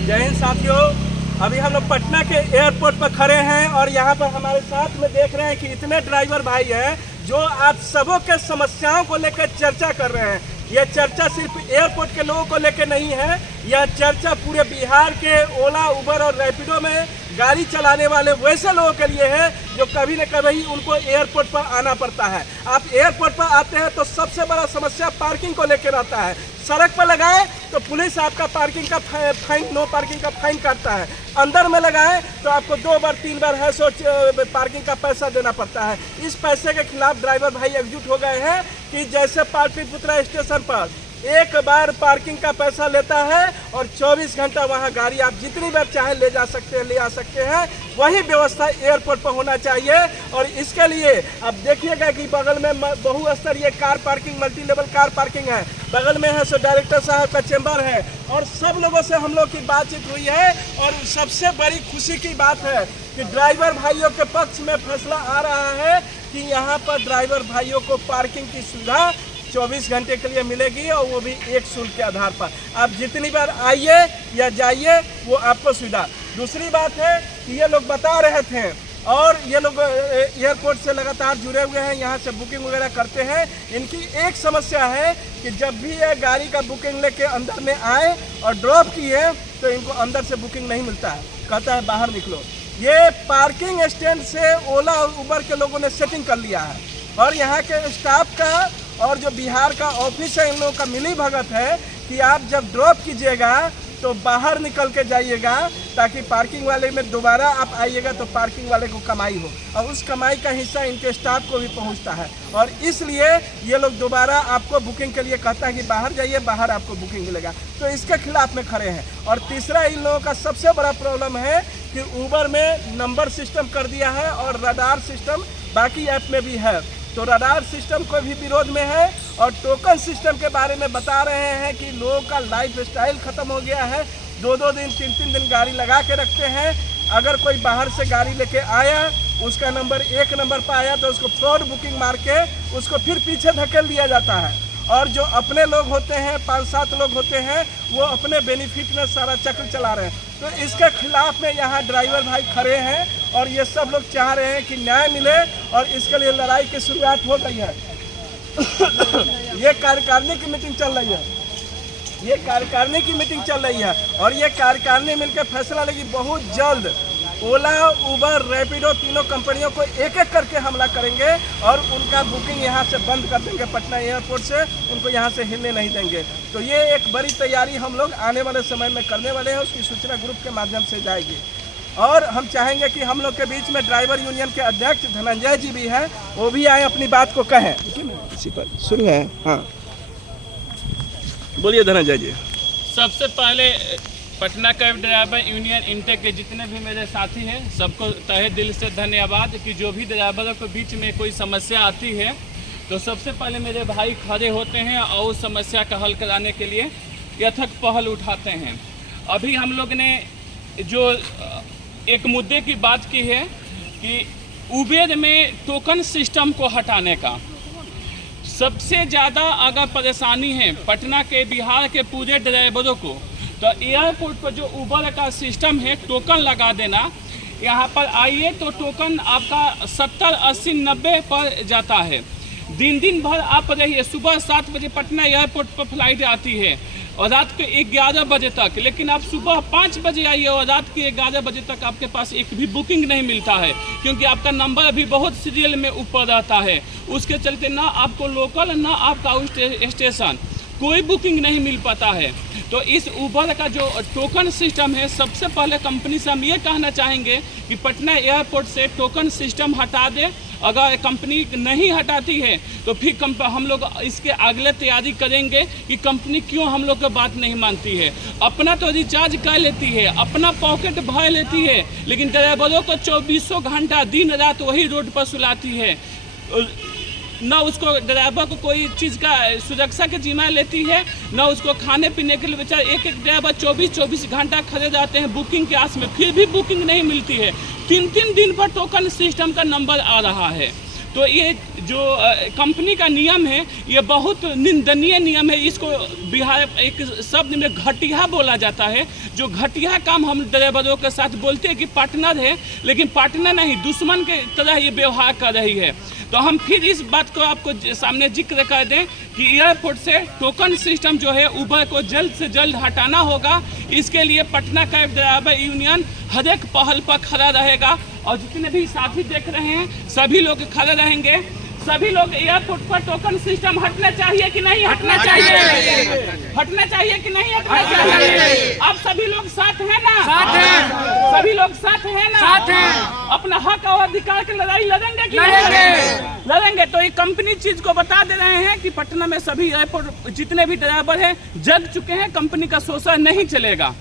जय हिंद साथियों, अभी हम लोग पटना के एयरपोर्ट पर खड़े हैं और यहाँ पर हमारे साथ में देख रहे हैं कि इतने ड्राइवर भाई हैं जो आप सबों के समस्याओं को लेकर चर्चा कर रहे हैं। यह चर्चा सिर्फ एयरपोर्ट के लोगों को लेकर नहीं है, यह चर्चा पूरे बिहार के ओला, उबर और रैपिडो में गाड़ी चलाने वाले वैसे लोगों के लिए है जो कभी न कभी उनको एयरपोर्ट पर आना पड़ता है। आप एयरपोर्ट पर आते हैं तो सबसे बड़ा समस्या पार्किंग को लेकर आता है। सड़क पर लगाए तो पुलिस आपका पार्किंग का फाइन, नो पार्किंग का फाइन काटता है। अंदर में लगाए तो आपको 2 बार 3 बार है सो पार्किंग का पैसा देना पड़ता है। इस पैसे के खिलाफ ड्राइवर भाई एकजुट हो गए हैं कि जैसे पाटलिपुत्रा स्टेशन पर एक बार पार्किंग का पैसा लेता है और 24 घंटा वहां गाड़ी आप जितनी बार चाहे ले जा सकते हैं, ले आ सकते हैं। वही व्यवस्था एयरपोर्ट पर होना चाहिए। और इसके लिए अब देखिएगा कि बगल में बहुस्तरीय car parking, multi level car parking है, बगल में है सो डायरेक्टर साहब का चेंबर है और सब लोगों से हम लोग की बातचीत हुई है। और सबसे बड़ी खुशी की बात है कि ड्राइवर भाइयों के पक्ष में फैसला आ रहा है कि यहाँ पर ड्राइवर भाइयों को पार्किंग की सुविधा 24 घंटे के लिए मिलेगी और वो भी एक शुल्क के आधार पर। आप जितनी बार आइए या जाइए वो आपको सुविधा। दूसरी बात है कि ये लोग बता रहे थे और ये लोग एयरपोर्ट से लगातार जुड़े हुए हैं, यहाँ से बुकिंग वगैरह करते हैं। इनकी एक समस्या है कि जब भी ये गाड़ी का बुकिंग लेके अंदर में आए और ड्रॉप किए तो इनको अंदर से बुकिंग नहीं मिलता है, कहता है बाहर निकलो। ये पार्किंग स्टैंड से ओला और उबर के लोगों ने सेटिंग कर लिया है और यहाँ के स्टाफ का और जो बिहार का ऑफिस है इन लोगों का मिली भगत है कि आप जब ड्रॉप कीजिएगा तो बाहर निकल के जाइएगा ताकि पार्किंग वाले में दोबारा आप आइएगा तो पार्किंग वाले को कमाई हो और उस कमाई का हिस्सा इनके स्टाफ को भी पहुंचता है। और इसलिए ये लोग दोबारा आपको बुकिंग के लिए कहता है कि बाहर जाइए, बाहर आपको बुकिंग मिलेगा। तो इसके खिलाफ में खड़े हैं। और तीसरा इन लोगों का सबसे बड़ा प्रॉब्लम है कि उबर में नंबर सिस्टम कर दिया है और रडार सिस्टम बाकी ऐप में भी है। तो रडार सिस्टम को भी विरोध में है और टोकन सिस्टम के बारे में बता रहे हैं कि लोगों का लाइफ स्टाइल खत्म हो गया है। 2-2 दिन 3-3 दिन गाड़ी लगा के रखते हैं। अगर कोई बाहर से गाड़ी लेके आया, उसका नंबर 1 नंबर पर आया तो उसको फ्रॉड बुकिंग मार के उसको फिर पीछे धकेल दिया जाता है। और जो अपने लोग होते हैं, 5-7 लोग होते हैं, वो अपने बेनिफिट में सारा चक्र चला रहे हैं। तो इसके खिलाफ में यहाँ ड्राइवर भाई खड़े हैं और ये सब लोग चाह रहे हैं कि न्याय मिले और इसके लिए लड़ाई की शुरुआत हो गई है। ये कार्यकारिणी की मीटिंग चल रही है, ये कार्यकारिणी की मीटिंग चल रही है और ये कार्यकारिणी मिलकर फैसला लेगी। बहुत जल्द ओला, उबर, रैपिडो तीनों कंपनियों को एक एक करके हमला करेंगे और उनका बुकिंग यहाँ से बंद कर देंगे। पटना एयरपोर्ट से उनको यहाँ से हिलने नहीं देंगे। तो ये एक बड़ी तैयारी हम लोग आने वाले समय में करने वाले हैं, उसकी सूचना ग्रुप के माध्यम से जाएगी। और हम चाहेंगे कि हम लोग के बीच में ड्राइवर यूनियन के अध्यक्ष धनंजय जी भी हैं, वो भी आए अपनी बात को कहें। इसी पर सुन गए। हाँ, बोलिए धनंजय जी। सबसे पहले Patna cab driver union intake के जितने भी मेरे साथी हैं सबको तहे दिल से धन्यवाद कि जो भी ड्राइवरों के बीच में कोई समस्या आती है तो सबसे पहले मेरे भाई खड़े होते हैं और उस समस्या का हल कराने के लिए यथक पहल उठाते हैं। अभी हम लोग ने जो एक मुद्दे की बात की है कि उबेर में टोकन सिस्टम को हटाने का सबसे ज़्यादा अगर परेशानी है पटना के, बिहार के पूरे ड्राइवरों को, तो एयरपोर्ट पर जो उबर का सिस्टम है टोकन लगा देना। यहाँ पर आइए तो टोकन आपका 70, 80, 90 पर जाता है। दिन भर आप रहिए। सुबह 7 बजे पटना एयरपोर्ट पर फ्लाइट आती है और रात के 11 बजे तक, लेकिन आप सुबह 5 बजे आइए और रात के 11 बजे तक आपके पास एक भी बुकिंग नहीं मिलता है क्योंकि आपका नंबर अभी बहुत सीरियल में ऊपर रहता है। उसके चलते ना आपको लोकल ना आपका स्टेशन कोई बुकिंग नहीं मिल पाता है। तो इस उबर का जो टोकन सिस्टम है, सबसे पहले कंपनी से हम ये कहना चाहेंगे कि पटना एयरपोर्ट से टोकन सिस्टम हटा दे। अगर कंपनी नहीं हटाती है तो फिर हम लोग इसके अगले तैयारी करेंगे कि कंपनी क्यों हम लोग की बात नहीं मानती है। अपना तो रिचार्ज कर लेती है, अपना पॉकेट भर लेती है, लेकिन ड्राइवरों को 24 घंटा दिन रात वही रोड पर सुलाती है। न उसको ड्राइवर को कोई चीज़ का सुरक्षा के जिम्मा लेती है, न उसको खाने पीने के लिए। बेचारा एक ड्राइवर 24 घंटा खड़े रहते हैं बुकिंग के आस में, फिर भी बुकिंग नहीं मिलती है। 3 दिन पर टोकन सिस्टम का नंबर आ रहा है। तो ये जो कंपनी का नियम है ये बहुत निंदनीय नियम है। इसको बिहार एक शब्द में घटिया बोला जाता है। जो घटिया काम हम ड्राइवरों के साथ बोलते हैं कि पार्टनर है, लेकिन पार्टनर नहीं, दुश्मन के तरह ये व्यवहार कर रही है। तो हम फिर इस बात को आपको सामने जिक्र कर दें कि एयरपोर्ट से टोकन सिस्टम जो है उबर को जल्द से जल्द हटाना होगा। इसके लिए पटना कैब ड्राइवर यूनियन हर एक पहल पर खड़ा रहेगा और जितने भी साथी देख रहे हैं सभी लोग खड़े रहेंगे। सभी लोग एयरपोर्ट पर टोकन सिस्टम हटना चाहिए कि नहीं हटना चाहिए? हटना चाहिए कि नहीं हटना चाहिए? अब सभी लोग साथ हैं ना? साथ हैं। सभी लोग साथ हैं ना? साथ हैं। अपना हक और अधिकार की लड़ाई लड़ेंगे कि नहीं लड़ेंगे? तो ये कंपनी चीज को बता दे रहे हैं कि पटना में सभी एयरपोर्ट जितने भी ड्राइवर हैं जग चुके हैं, कंपनी का शोषण नहीं चलेगा।